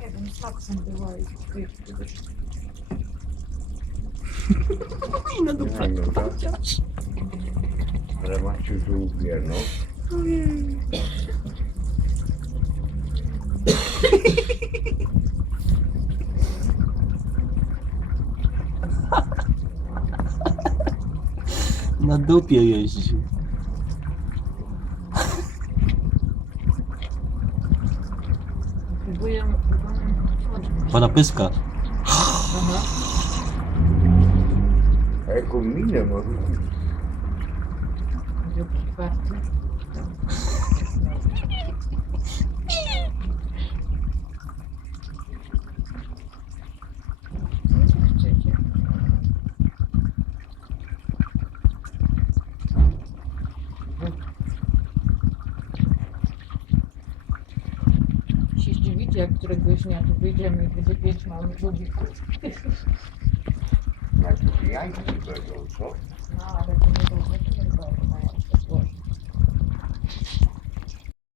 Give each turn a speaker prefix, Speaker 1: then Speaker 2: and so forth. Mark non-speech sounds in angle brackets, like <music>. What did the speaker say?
Speaker 1: Nie wiem, z była i wiesz. <laughs>
Speaker 2: I na dupę.
Speaker 3: Nie, no tak.
Speaker 2: Chociaż.
Speaker 3: Ale Maciu żółwie, no.
Speaker 2: Ojej. <laughs> Na dupie jeździ.
Speaker 1: Próbuję...
Speaker 2: Woda pyska.
Speaker 1: Aha.
Speaker 3: É
Speaker 1: comida, mano. Deu que. Się zdziwicie, jak któregoś dnia tu wyjdziemy i będzie pięć małych lubików.
Speaker 3: Maciu, jajki będą, co?
Speaker 1: No, ale to nie będzie, to nie będzie.